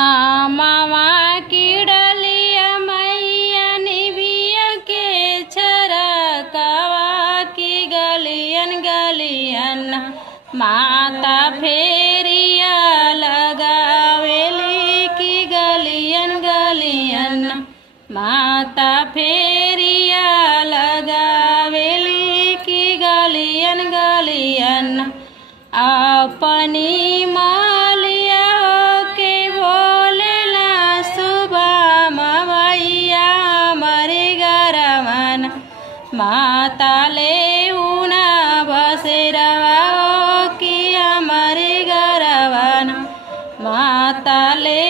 आमावा की डलिया मैया निबिया के छरकवा की गलियन गलियन माता फेरिया लगावेली की गलियन गलियन माता फेरिया लगावेली की गलियन गलियन अपनी मालिया के बोलेला सुबह मवैया मरे गरवन माता ले उना बसेरवा कि हमारे गरवन माता ले